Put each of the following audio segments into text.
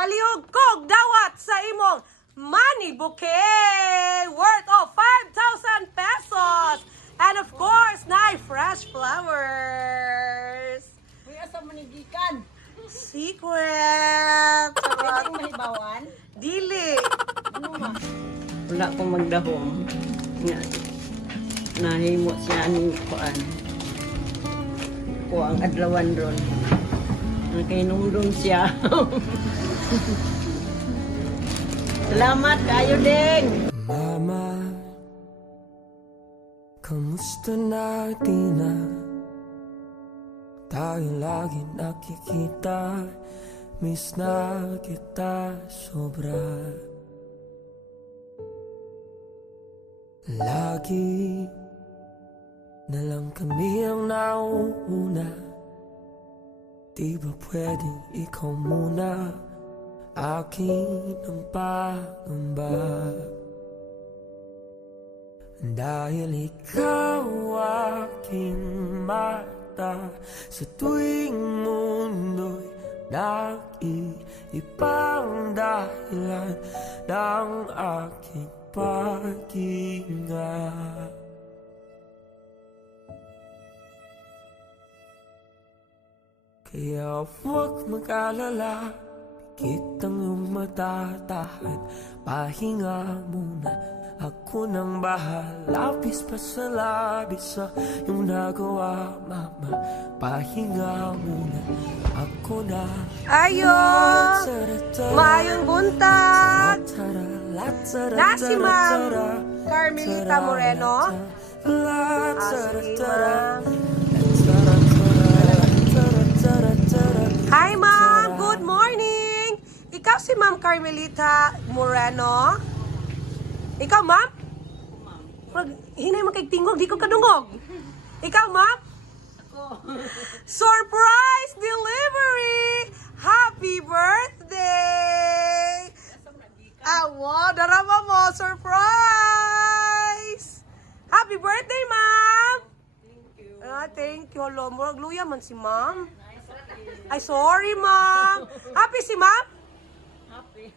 palihog kog dawat sa imong money bouquet worth of 5,000 pesos. And of course, na fresh flowers. Uy, asa mo nigikan? Secret. Pwede mahibawan? Dili. Ano ma? Wala ko magdahom. Nga, nahimo siya ni kuan. Ko ang adlawan ron. Nakainomdom siya. Salamat kayo ding. Mama, kamusta na di na tayo lagi nakikita? Miss na kita sobra. Lagi na lang kami ang nauuna. Di ba pwedeng ikaw muna? Akin ang pangamba. Dahil ikaw aking mata sa tuwing mundo'y nag-iibang dahilan ng aking paghinga. Kaya huwag mag-alala, pikit ang iyong matatahan. Pahinga muna, ako nang bahala. Labis pa sa labis sa iyong nagawa, mama. Pahinga muna, ako na. Ayo! Maayong buntag! Na si Ma'am Carmelita Moreno. Sige, Ma'am. Hi, Ma'am! Good morning! Ikaw si Ma'am Carmelita Moreno? Ikaw, Ma'am? Hinay mo kay tingog, di ko kadungog. Ikaw, Ma'am? Surprise delivery! Happy birthday! Wow, darama mo! Surprise! Happy birthday, Ma'am! Thank you. Hello, murag luya man si Ma'am. Ay, sorry, Ma'am. Happy si Ma'am? Happy.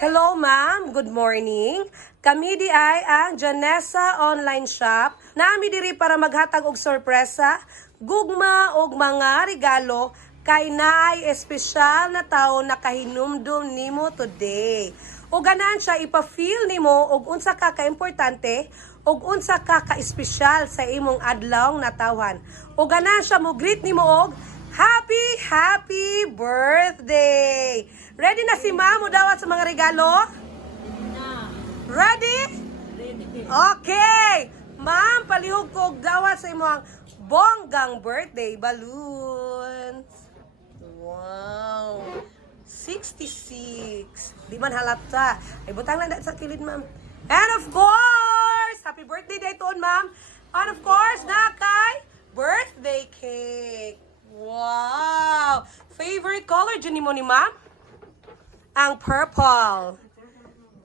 Hello, Ma'am. Good morning. Kami di ay ang Janessa Online Shop. Nami diri para maghatag og sorpresa, gugma og mga regalo kay naay espesyal na tawo na kahinumdum nimo today. O ganan siya ipa-feel nimo og unsa ka ka-importante og unsa ka ka-espesyal sa imong adlaw na tawhan. O ganan siya mo greet nimo og happy birthday! Ready na si Ma'am mo dawat sa mga regalo? Na. Ready? Ready. Okay! Ma'am, palihog ko og dawat sa imong bonggang birthday balloons. Wow! 66. Di man halata. Ay, butang lang sa kilid, ma'am. And of course, happy birthday day to ma'am. And of course, nakay birthday cake. Wow! Favorite color dyan mo ni ma'am? Ang purple.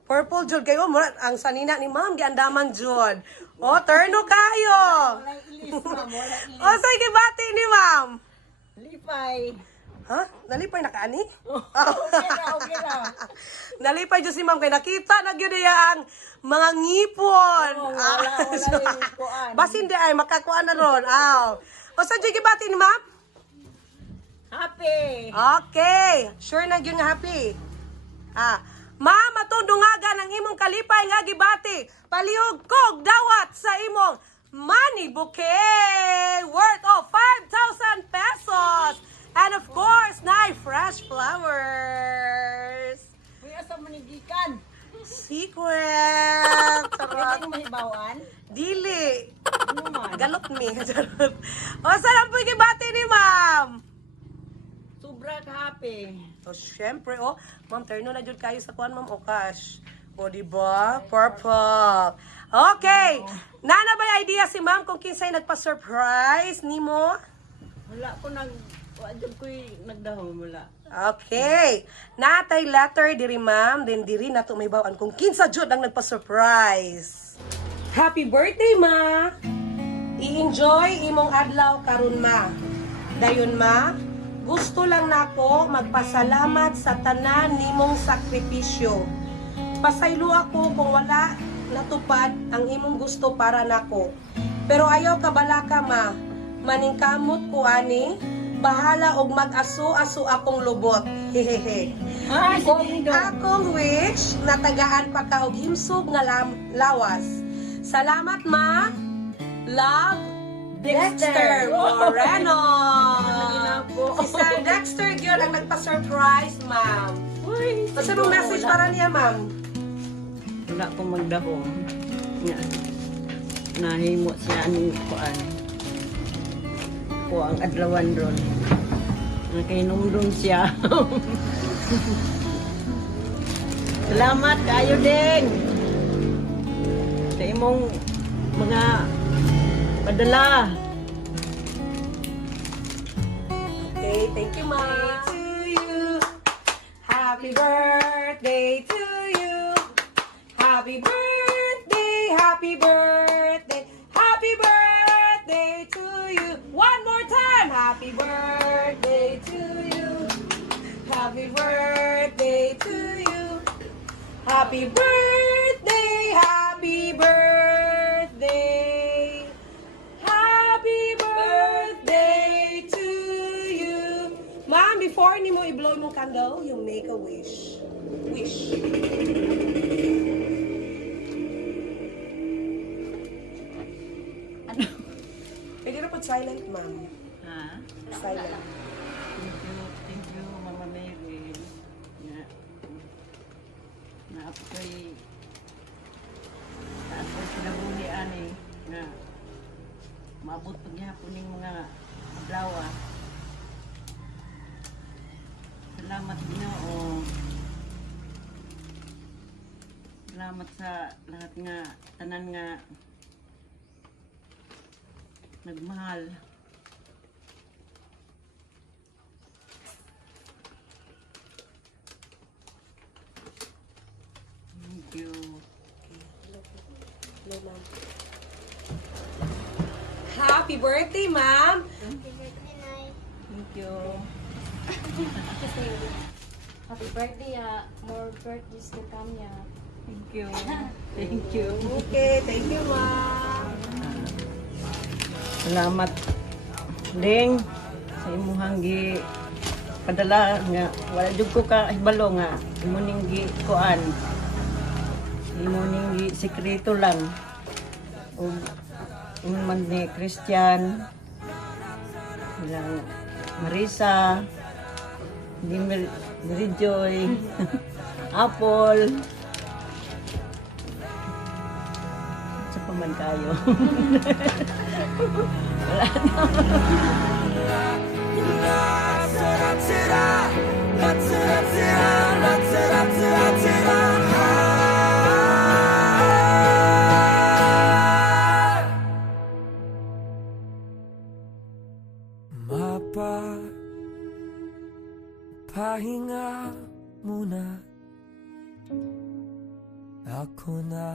Purple jud kayo. Ang sanina ni ma'am, giandaman jud. O, turno kayo. Wala ilis, ma'am. Wala ilis. O, sige, bati ni ma'am. Lipay. Ha? Nalipay na kaani? Okay na. Nalipay dyan si ma'am kay nakita na yun ang mga ngipon. Oo, wala yung kuan. Bas hindi ay makakuan na ron. Aw. O sa jigi bati ni ma'am? Happy. Okay. Sure na yun nga happy. Ma'am, atong dungagan ang imong kalipay nga gibati. Palihog kog dawat sa imong money bouquet worth of 5,000 pesos. And of course, na fresh flowers. Uy, asa mo nigikan? Secret. Pwede mahibawan? Dili. Ano man? Galot me. O, saan po gibati ni ma'am? Sobra ka happy. So, syempre, ma'am, turno na dyan kayo sa kuhan, ma'am, cash. O, diba? Purple. Okay. Nana ba yung idea si ma'am kung kinsay nagpa-surprise ni mo? Wala ko Adyan ko'y nagdahom, wala. Okay. Natay letter diri ma'am, then diri na to may bawaan kung kinsa jud ang nagpa-surprise. Happy birthday, ma! I-enjoy imong adlaw karon ma. Dayon ma, Gusto lang nako magpasalamat sa tanan nimong sakripisyo. Pasaylo ako kung wala natupad ang imong gusto para nako. Pero ayaw kabalaka ma, maningkamot ko ani, bahala og mag-aso-aso akong lubot. Hehehe. Kung akong wish, natagaan pa ka og himsog nga lawas. Salamat ma. Love, Dexter Moreno. Si Sir Dexter yun ang nagpa-surprise, ma'am. Uy, Basta mong message para niya, ma'am. Wala ko magdahom. Nga. Nahimo siya ang kuan. Ko ang adlawan ron. Nakainom siya. Salamat kayo din. Sa imong mga padala. Okay, thank you, ma'am. To you. Happy birthday to you. Happy birthday, happy birthday, happy birthday to you. One more time. Happy birthday to you. Happy birthday to you. Happy birthday, happy birthday. Happy birthday to you. Ma'am, before ni mo i-blow yung candle, you make a wish. Wish. Pwede na po silent, ma'am. Ha? Silent. Thank you, Mama Mary. Nga. Na ako kay ako sinabuli ani nga maabot paghapon ning mga adlaw. Salamat Ginoo. Salamat sa lahat nga tanan nga nagmahal. Thank you. Hello, ma'am. Happy birthday, ma'am. Thank you. Happy birthday, more birthdays to come, ya. Thank you. Thank you. Okay, thank you, ma'am. Salamat ding sa imuhang gi padala nga wala jud ko ka hibalo nga imo ning gi kuan. Imo ning gi sekreto lang. O man ni Christian ilang Marisa di Mary Joy Apple sa paman kayo. Pahinga muna. Ako na